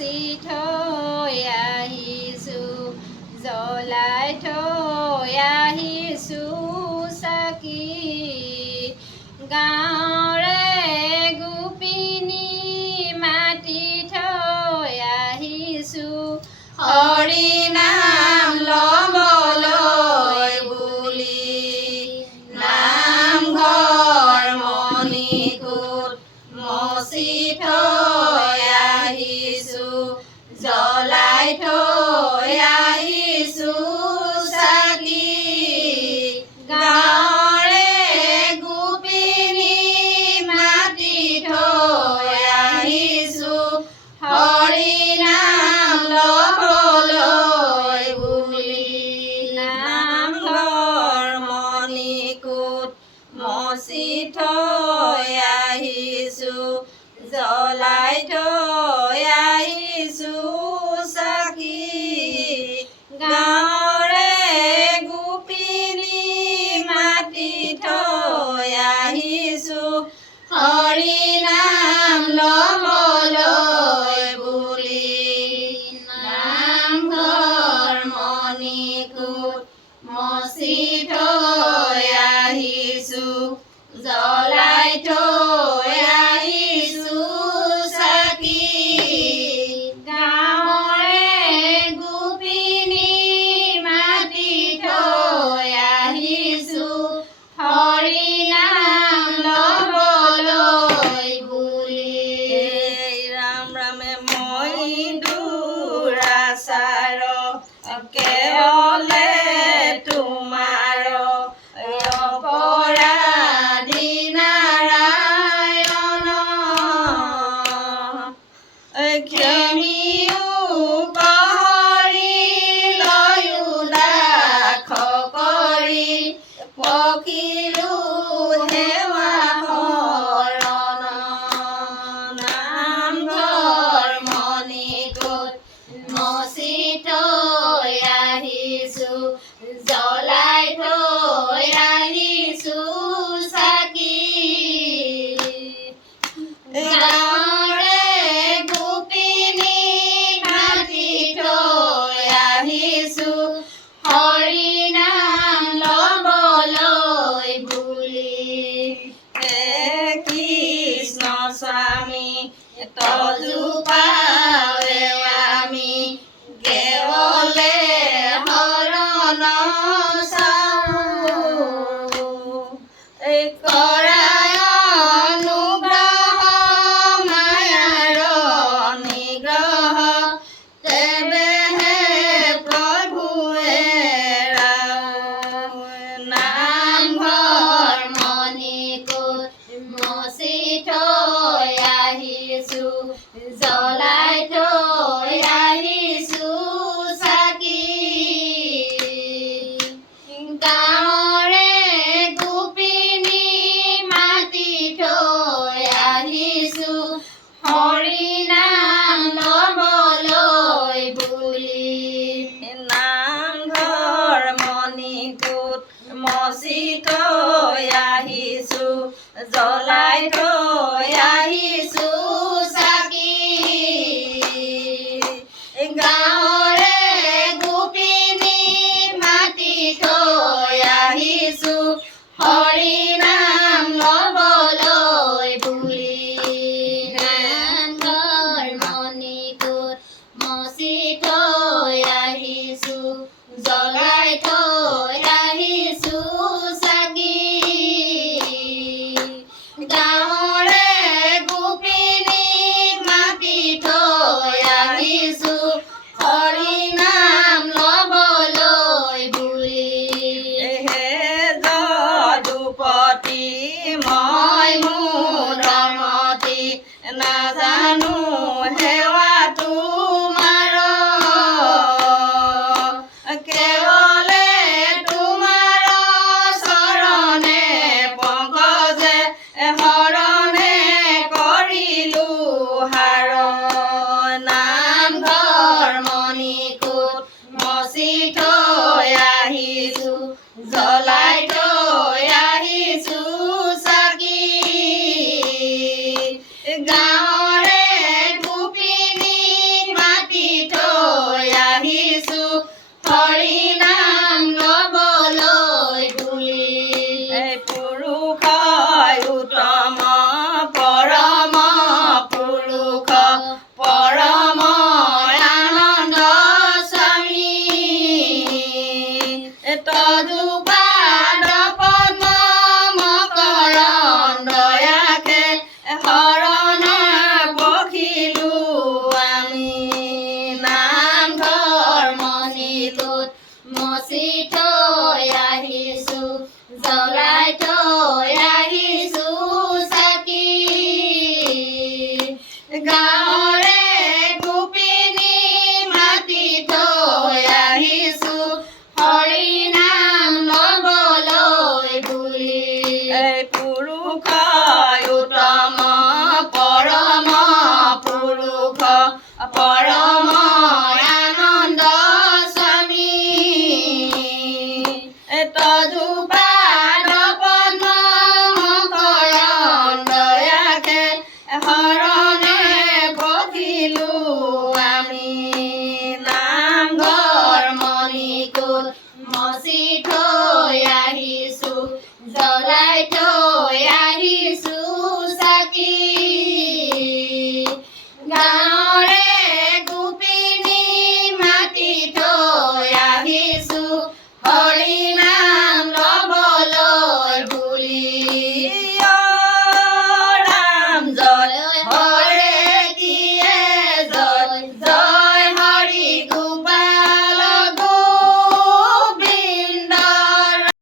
মচি থৈ আহিছোঁ জ্বলাই থৈ আহিছোঁ চাকি গাঁৱৰে গোপিনী মাতি থৈ আহিছোঁ হৰি নাম ল'বলৈ বুলি নামঘৰ মণিকূট মচি থৈ আহিছোঁ জ্বলাই থৈ আহিছোঁ চাকি গাঁৱৰে গোপিনী মাতি থৈ আহিছোঁ হৰি নাম ল'বলৈ বুলি নামঘৰ মণিকূট মচি থৈ আহিছোঁ জ্বলাই থৈ আহিছোঁ চাকি গাঁৱৰে গোপিনী মাতি থৈ আহিছোঁ হৰি নাম ল'বলৈ বুলি নামঘৰ মণিকূট মচি থৈ আহিছোঁ জ্বলাই থৈ আহিছোঁ চাকি গাঁৱৰে গোপিনী মাতি থৈ আহিছোঁ হৰি নাম ল'বলৈ বুলি ৰাম ৰামে মই দুৰাচাৰ কেৱলে তোমাৰ অপৰাধী নাৰায়ণ ক্ষমিও কৰি লয়ো দাস কৰি পখিলো সেৱা শৰণ নামঘৰ মণিকূট মচি থৈ আহিছোঁ জ্বলাই থৈ আহিছোঁ চাকি গাঁৱৰে গোপিনী মাতি থৈ আহিছোঁ হৰি নাম ল'বলৈ বুলি হে কৃষ্ণ স্বামী তজু পাৱে আমি কেৱলে হৰণ চাওঁ কৰাই অনুগ্ৰহ মায়াৰ নিগ্ৰহ তেৱেহে প্ৰভুৱে নামঘৰ মণিকূট মচি থৈ আহিছোঁ জ্বলাই থৈ আহিছোঁ চাকি গাঁৱৰে গোপিনী মাতি থৈ আহিছোঁ হৰি নাম ল'বলৈ বুলি নামঘৰ মণিকূট মচি থৈ আহিছোঁ জ্বলাই থৈ থৈ